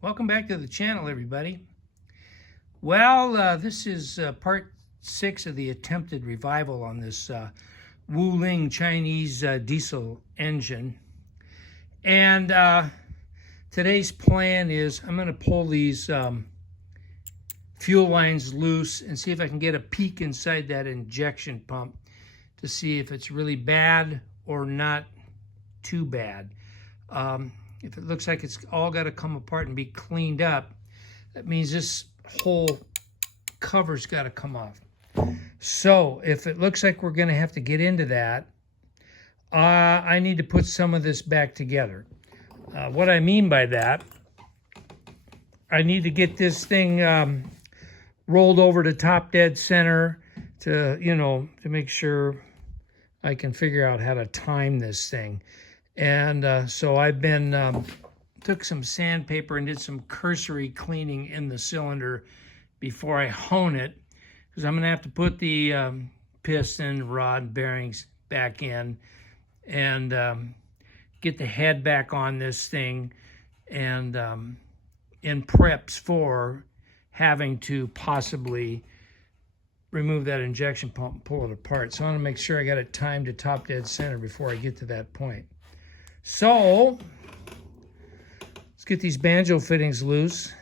Welcome back to the channel, everybody. Well, this is part 6 of the attempted revival on this Ling Chinese diesel engine. And today's plan is I'm going to pull these fuel lines loose and see if I can get a peek inside that injection pump to see if it's really bad or not too bad. If it looks like it's all got to come apart and be cleaned up, that means this whole cover's got to come off. So if it looks like we're going to have to get into that, I need to put some of this back together. What I mean by that, I need to get this thing rolled over to top dead center to make sure I can figure out how to time this thing. And so I've been, took some sandpaper and did some cursory cleaning in the cylinder before I hone it, because I'm going to have to put the piston, rod, bearings back in and get the head back on this thing and in preps for having to possibly remove that injection pump and pull it apart. So I want to make sure I got it timed to top dead center before I get to that point. So let's get these banjo fittings loose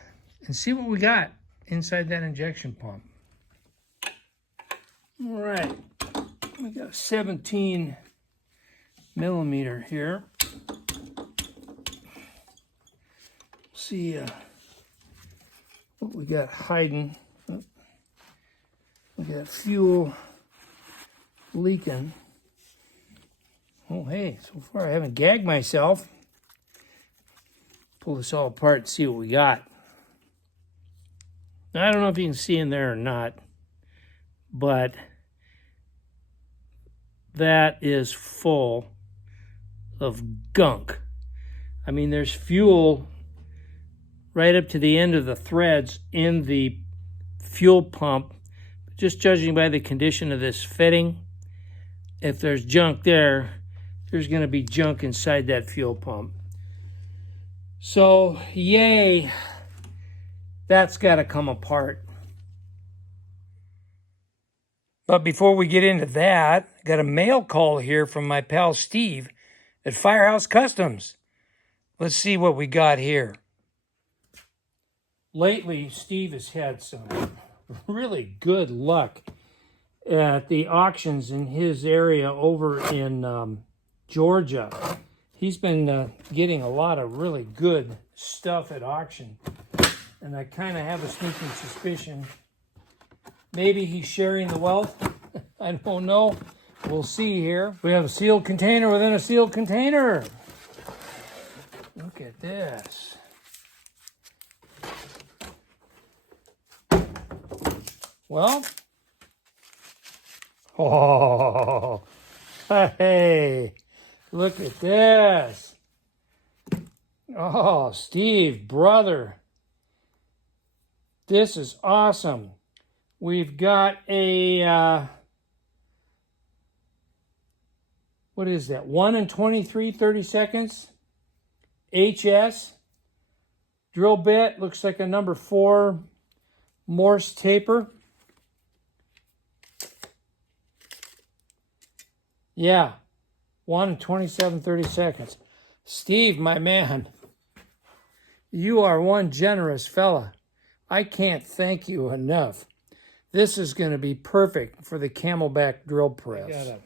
and see what we got inside that injection pump. All right, we got a 17 millimeter here. See what we got hiding. We got fuel leaking. Oh, hey, so far I haven't gagged myself. Pull this all apart and see what we got. Now, I don't know if you can see in there or not, but that is full of gunk. I mean, there's fuel right up to the end of the threads in the fuel pump. Just judging by the condition of this fitting, if there's junk there, there's going to be junk inside that fuel pump. So, yay, that's got to come apart. But before we get into that, I got a mail call here from my pal Steve at Firehouse Customs. Let's see what we got here. Lately, Steve has had some really good luck at the auctions in his area over in Georgia. He's been getting a lot of really good stuff at auction, and I kind of have a sneaking suspicion maybe he's sharing the wealth. I don't know. We'll see here. We have a sealed container within a sealed container. Look at this. Well, oh, hey, look at this. Oh, Steve, brother, this is awesome. We've got a, what is that, 1 and 23 30-seconds, HS, drill bit, looks like a number 4 Morse taper. Yeah, 1 and 27 30-seconds. Steve, my man, you are one generous fella. I can't thank you enough. This is going to be perfect for the Camelback drill press. I gotta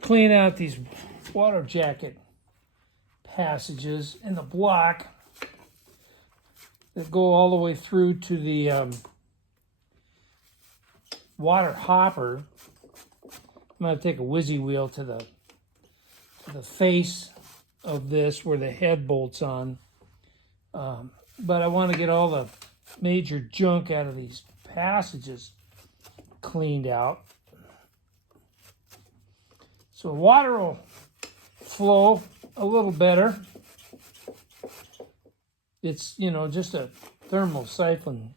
clean out these water jacket passages in the block that go all the way through to the water hopper. I'm going to take a whizzy wheel to the face of this where the head bolts on. But I want to get all the major junk out of these passages cleaned out. So water will flow a little better. It's, just a thermal siphon,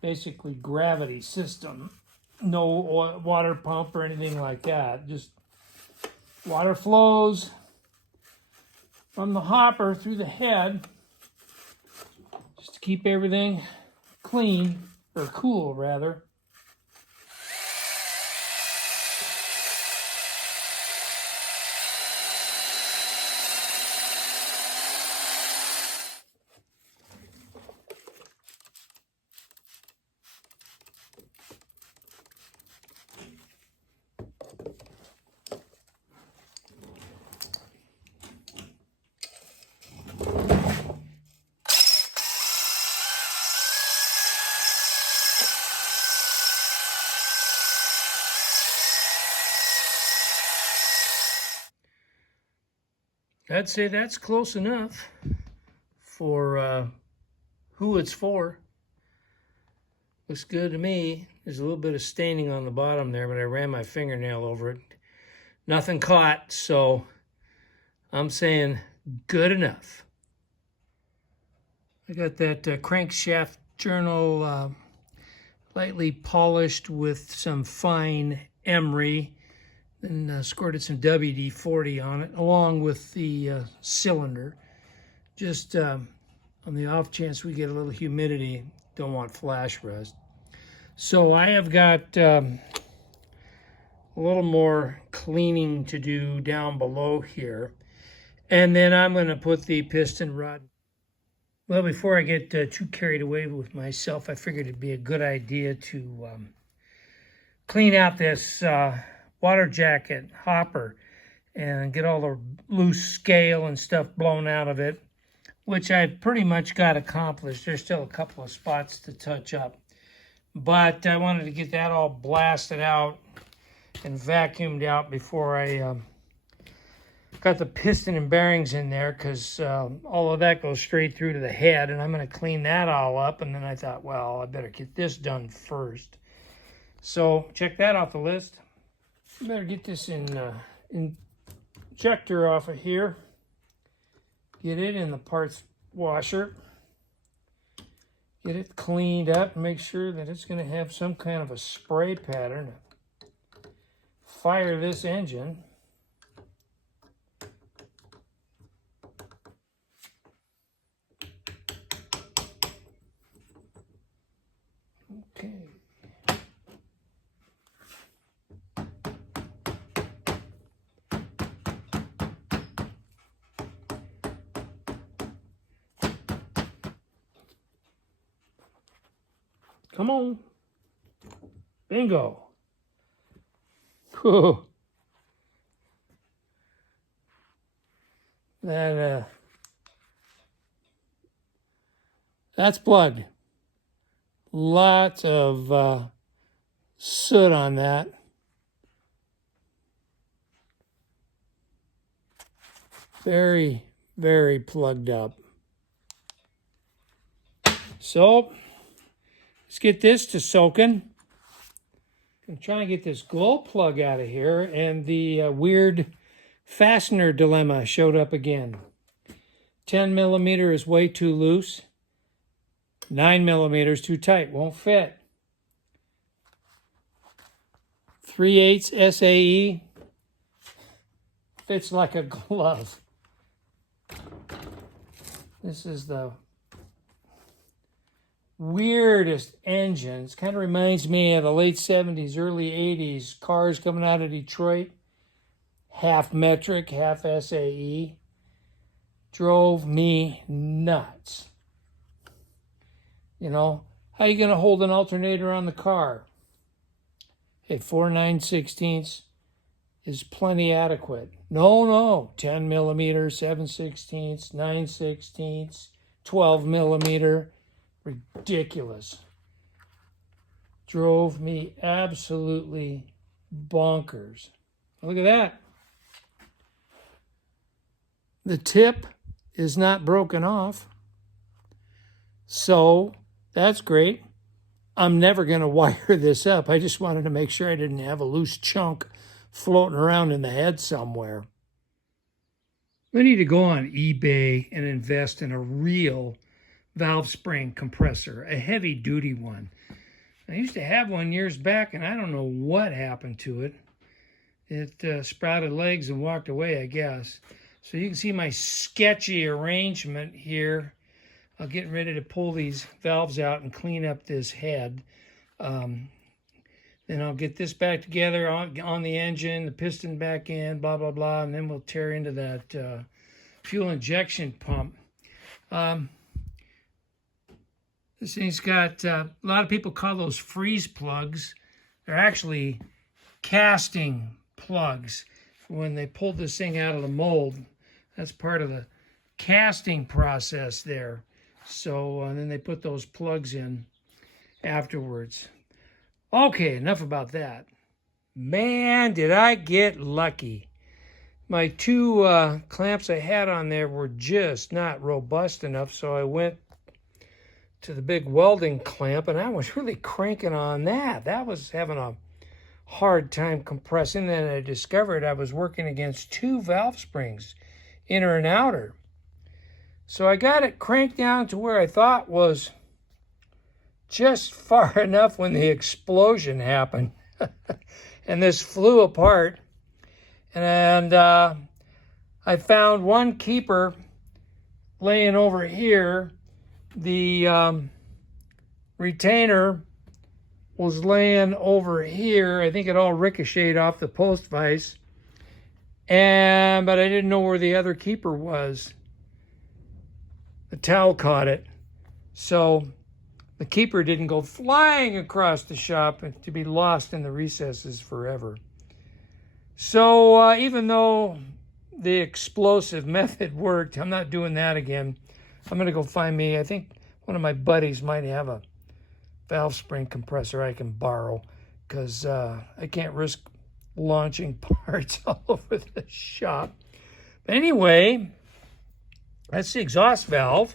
basically gravity system. No water pump or anything like that. Just water flows from the hopper through the head keep everything clean, or cool rather. I'd say that's close enough for who it's for. Looks good to me. There's a little bit of staining on the bottom there, but I ran my fingernail over it. Nothing caught, so I'm saying good enough. I got that crankshaft journal lightly polished with some fine emery, then squirted some WD-40 on it, along with the cylinder. Just on the off chance we get a little humidity, don't want flash rust. So I have got a little more cleaning to do down below here. And then I'm going to put the piston rod. Well, before I get too carried away with myself, I figured it'd be a good idea to clean out this water jacket hopper and get all the loose scale and stuff blown out of it, which I've pretty much got accomplished. There's still a couple of spots to touch up, but I wanted to get that all blasted out and vacuumed out before I got the piston and bearings in there, because all of that goes straight through to the head, and I'm going to clean that all up. And then I thought, well, I better get this done first. So check that off the list. Better get this injector off of here. Get it in the parts washer. Get it cleaned up. Make sure that it's going to have some kind of a spray pattern. Fire this engine. Okay. Come on. Bingo. Whew. That's blood. Lots of soot on that. Very, very plugged up. So let's get this to soaking. I'm trying to get this glow plug out of here, and the weird fastener dilemma showed up again. 10 millimeter is way too loose. 9 millimeters too tight, won't fit. 3/8 SAE fits like a glove. This is the weirdest engine. It kind of reminds me of the late 70s, early 80s cars coming out of Detroit. Half metric, half SAE. Drove me nuts. You know, how are you going to hold an alternator on the car? Hey, 4 9/16 is plenty adequate. No, 10 millimeter, 7/16, 9/16, 12 millimeter. Ridiculous. Drove me absolutely bonkers. Look at that. The tip is not broken off. So that's great. I'm never going to wire this up. I just wanted to make sure I didn't have a loose chunk floating around in the head somewhere. We need to go on eBay and invest in a real valve spring compressor, a heavy duty one. I used to have one years back, and I don't know what happened to it. It sprouted legs and walked away, I guess. So you can see my sketchy arrangement here getting ready to pull these valves out and clean up this head. Then I'll get this back together on the engine, the piston back in, blah, blah, blah, and then we'll tear into that fuel injection pump. This thing's got, a lot of people call those freeze plugs. They're actually casting plugs. When they pulled this thing out of the mold, that's part of the casting process there. So then they put those plugs in afterwards. Okay, enough about that. Man, did I get lucky. My two clamps I had on there were just not robust enough, so I went to the big welding clamp, and I was really cranking on that. That was having a hard time compressing. Then I discovered I was working against two valve springs, inner and outer. So I got it cranked down to where I thought was just far enough when the explosion happened. And this flew apart. And I found one keeper laying over here. The retainer was laying over here. I think it all ricocheted off the post vise. But I didn't know where the other keeper was. The towel caught it. So the keeper didn't go flying across the shop to be lost in the recesses forever. So even though the explosive method worked, I'm not doing that again. I'm going to go find me, I think one of my buddies might have a valve spring compressor I can borrow, because I can't risk launching parts all over the shop. But anyway, that's the exhaust valve.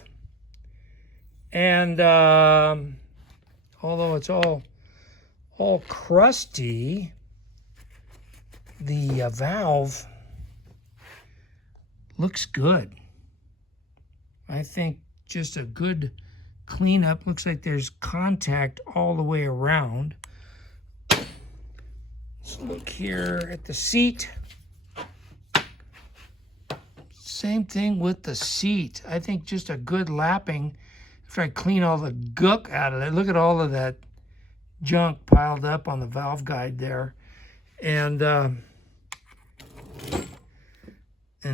And although it's all crusty, the valve looks good. I think just a good cleanup. Looks like there's contact all the way around. Let's look here at the seat. Same thing with the seat. I think just a good lapping after I clean all the gook out of it. Look at all of that junk piled up on the valve guide there. And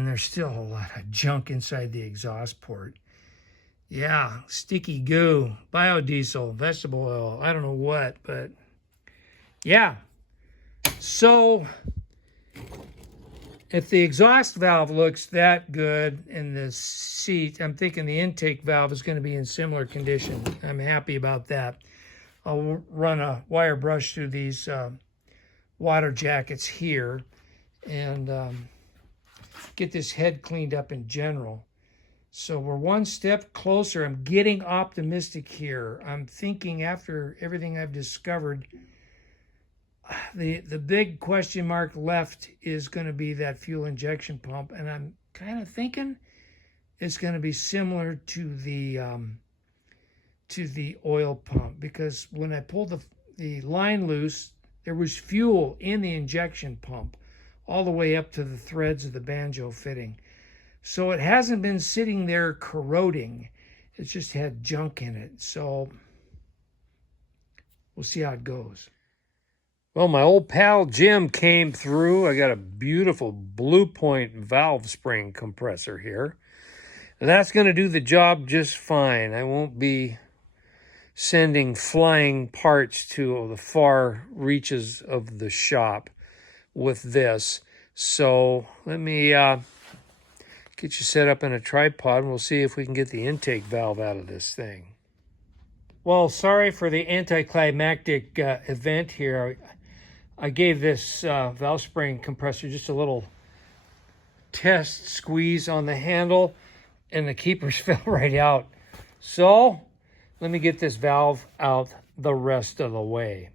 there's still a lot of junk inside the exhaust port. Yeah, sticky goo, biodiesel, vegetable oil, I don't know what, but yeah. So if the exhaust valve looks that good in the seat, I'm thinking the intake valve is going to be in similar condition. I'm happy about that. I'll run a wire brush through these water jackets here and get this head cleaned up in general. So we're one step closer. I'm getting optimistic here. I'm thinking after everything I've discovered, the big question mark left is going to be that fuel injection pump. And I'm kind of thinking it's going to be similar to the oil pump, because when I pulled the line loose, there was fuel in the injection pump all the way up to the threads of the banjo fitting. So it hasn't been sitting there corroding. It's just had junk in it. So we'll see how it goes. Well, my old pal Jim came through. I got a beautiful Blue Point valve spring compressor here. And that's going to do the job just fine. I won't be sending flying parts to the far reaches of the shop with this. So let me get you set up in a tripod, and we'll see if we can get the intake valve out of this thing. Well, sorry for the anticlimactic event here. I gave this valve spring compressor just a little test squeeze on the handle, and the keepers fell right out. So let me get this valve out the rest of the way.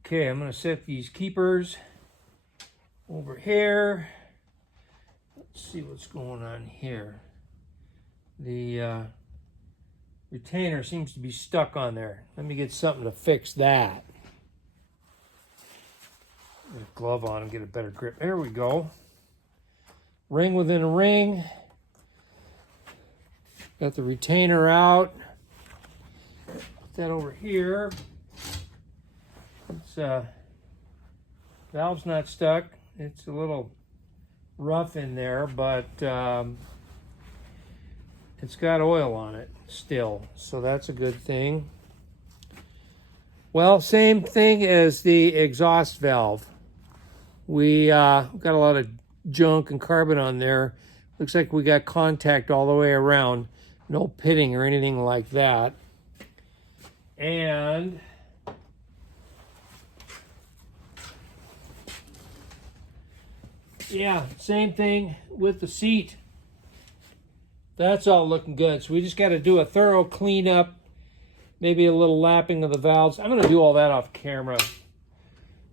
Okay, I'm going to set these keepers over here. Let's see what's going on here. The retainer seems to be stuck on there. Let me get something to fix that. Get a glove on and get a better grip. There we go. Ring within a ring. Got the retainer out. Put that over here. It's valve's not stuck. It's a little rough in there, but it's got oil on it still, so that's a good thing. Well, same thing as the exhaust valve. We got a lot of junk and carbon on there. Looks like we got contact all the way around. No pitting or anything like that. And yeah, same thing with the seat. That's all looking good. So we just got to do a thorough cleanup, maybe a little lapping of the valves. I'm going to do all that off camera.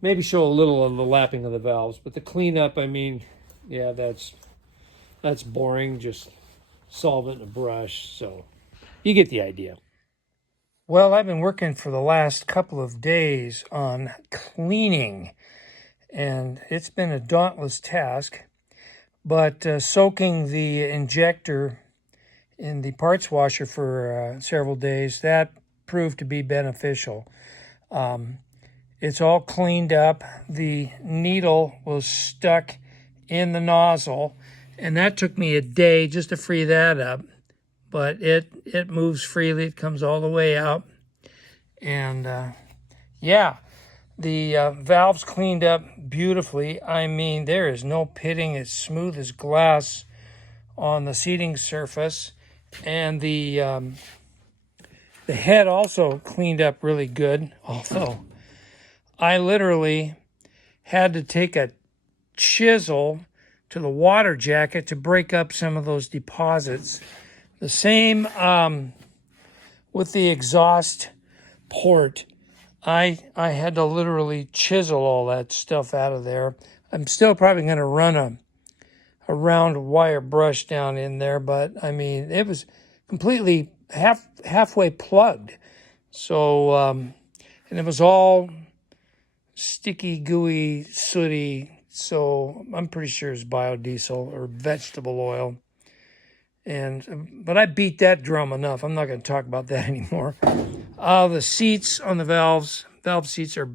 Maybe show a little of the lapping of the valves, but the cleanup, I mean, yeah, that's boring. Just solvent and a brush. So you get the idea. Well, I've been working for the last couple of days on cleaning, and it's been a dauntless task, but soaking the injector in the parts washer for several days, that proved to be beneficial. It's all cleaned up. The needle was stuck in the nozzle, and that took me a day just to free that up. But it moves freely. It comes all the way out. And yeah, the valve's cleaned up beautifully. I mean, there is no pitting. It's smooth as glass on the seating surface. And the head also cleaned up really good. Although I literally had to take a chisel to the water jacket to break up some of those deposits. The same with the exhaust port. I had to literally chisel all that stuff out of there. I'm still probably going to run a round wire brush down in there, but I mean, it was completely halfway plugged. So, and it was all sticky, gooey, sooty. So I'm pretty sure it's biodiesel or vegetable oil. But I beat that drum enough. I'm not going to talk about that anymore. The seats on the valve seats are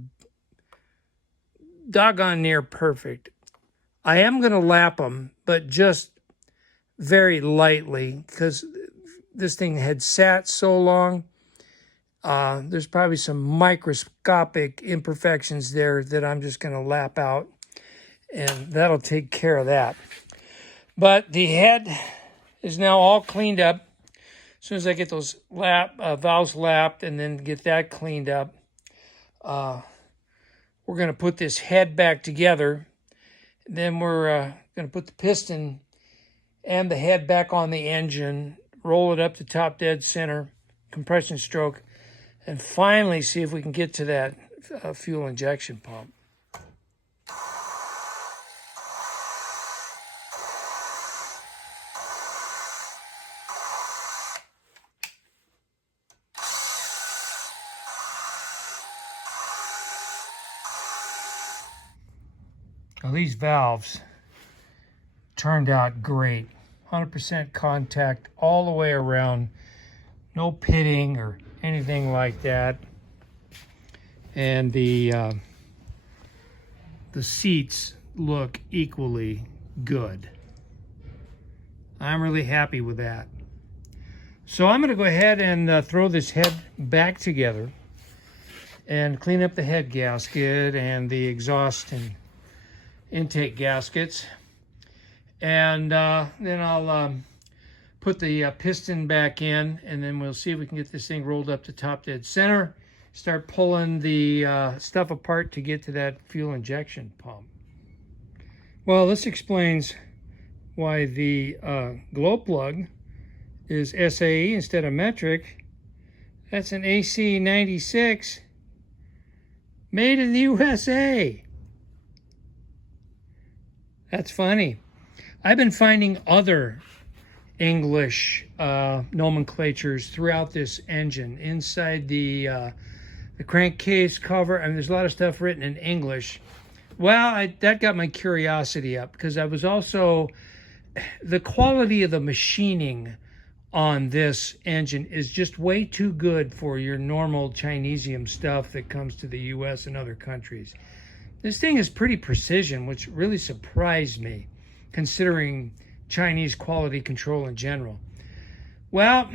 doggone near perfect. I am going to lap them, but just very lightly because this thing had sat so long. There's probably some microscopic imperfections there that I'm just going to lap out, and that'll take care of that. But the head is now all cleaned up. As soon as I get those valves lapped and then get that cleaned up, we're going to put this head back together. Then we're going to put the piston and the head back on the engine, roll it up to top dead center, compression stroke, and finally see if we can get to that fuel injection pump. Now, these valves turned out great. 100% contact all the way around. No pitting or anything like that. And the seats look equally good. I'm really happy with that. So I'm going to go ahead and throw this head back together and clean up the head gasket and the exhaust and intake gaskets, and then I'll put the piston back in, and then we'll see if we can get this thing rolled up to top dead center, start pulling the stuff apart to get to that fuel injection pump. Well, this explains why the glow plug is SAE instead of metric. That's an AC 96 made in the USA. That's funny. I've been finding other English nomenclatures throughout this engine. Inside the crankcase cover, I mean, there's a lot of stuff written in English. Well, that got my curiosity up because I was also, the quality of the machining on this engine is just way too good for your normal Chinesium stuff that comes to the US and other countries. This thing is pretty precision, which really surprised me, considering Chinese quality control in general. Well,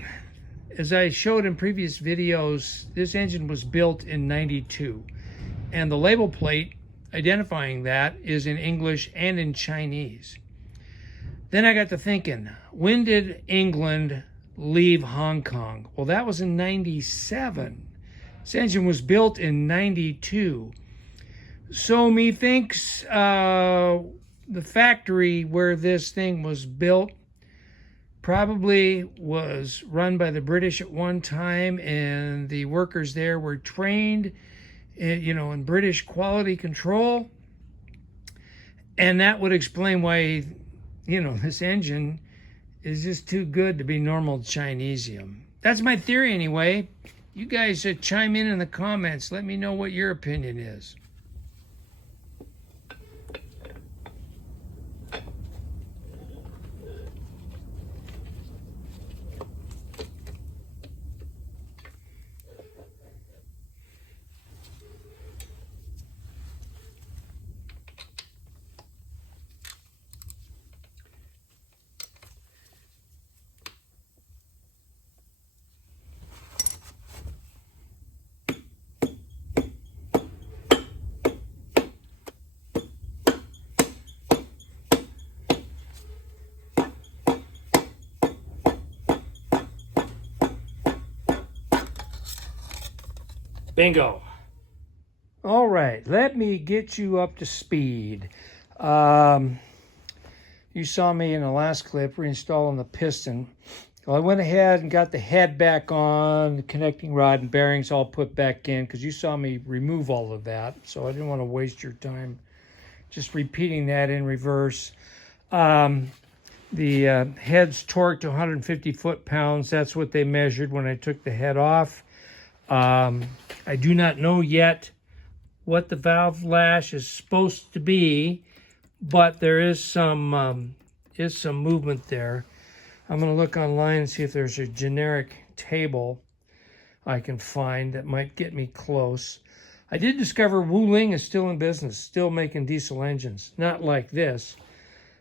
as I showed in previous videos, this engine was built in '92, and the label plate identifying that is in English and in Chinese. Then I got to thinking, when did England leave Hong Kong? Well, that was in '97. This engine was built in '92. So methinks the factory where this thing was built probably was run by the British at one time, and the workers there were trained in British quality control. And that would explain why, this engine is just too good to be normal Chinesium. That's my theory anyway. You guys chime in the comments. Let me know what your opinion is. Bingo. All right, let me get you up to speed. You saw me in the last clip reinstalling the piston. Well, I went ahead and got the head back on, the connecting rod and bearings all put back in, because you saw me remove all of that, so I didn't want to waste your time just repeating that in reverse. The head's torqued to 150 foot-pounds. That's what they measured when I took the head off. I do not know yet what the valve lash is supposed to be, but there is some movement there. I'm going to look online and see if there's a generic table I can find that might get me close. I did discover Ling is still in business, still making diesel engines, not like this.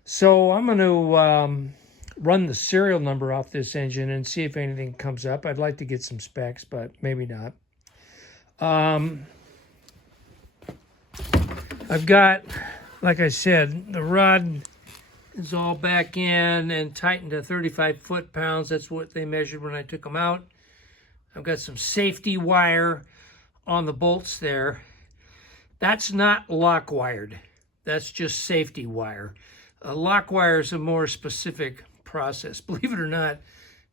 So I'm going to run the serial number off this engine and see if anything comes up. I'd like to get some specs, but maybe not. I've got, like I said, the rod is all back in and tightened to 35 foot-pounds. That's what they measured when I took them out. I've got some safety wire on the bolts there. That's not lock wired. That's just safety wire. Lock wire is a more specific process. Believe it or not,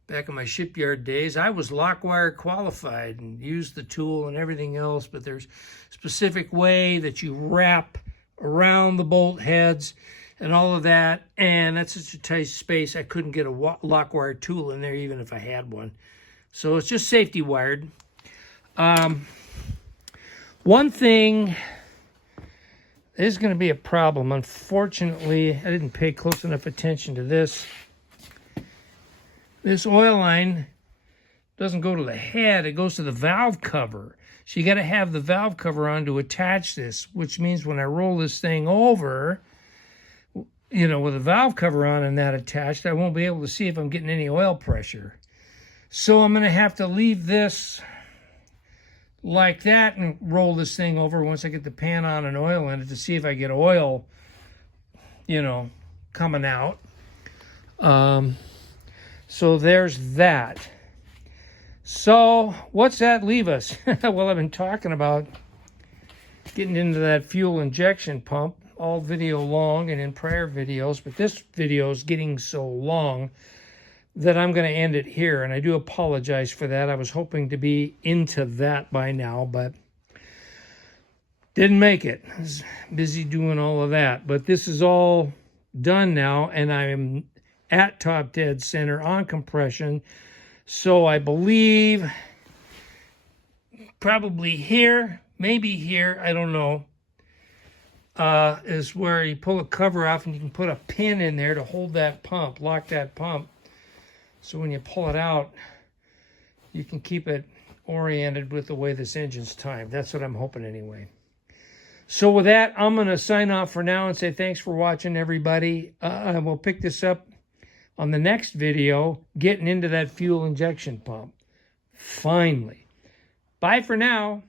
back in my shipyard days, I was lock wire qualified and used the tool and everything else, but there's a specific way that you wrap around the bolt heads and all of that, and that's such a tight space I couldn't get a lock wire tool in there even if I had one. So it's just safety wired. One thing is going to be a problem. Unfortunately, I didn't pay close enough attention to this. This oil line doesn't go to the head, it goes to the valve cover. So you got to have the valve cover on to attach this, which means when I roll this thing over, with the valve cover on and that attached, I won't be able to see if I'm getting any oil pressure. So I'm going to have to leave this like that and roll this thing over once I get the pan on and oil in it to see if I get oil, coming out. So there's that. So what's that leave us? Well, I've been talking about getting into that fuel injection pump all video long and in prior videos, but this video is getting so long that I'm going to end it here, and I do apologize for that. I was hoping to be into that by now, but didn't make it. I was busy doing all of that, but this is all done now, and I'm at top dead center on compression. So I believe probably here, maybe here, I don't know, is where you pull a cover off and you can put a pin in there to hold that pump, lock that pump. So when you pull it out, you can keep it oriented with the way this engine's timed. That's what I'm hoping anyway. So with that, I'm going to sign off for now and say thanks for watching, everybody. We'll pick this up on the next video, getting into that fuel injection pump. Finally. Bye for now.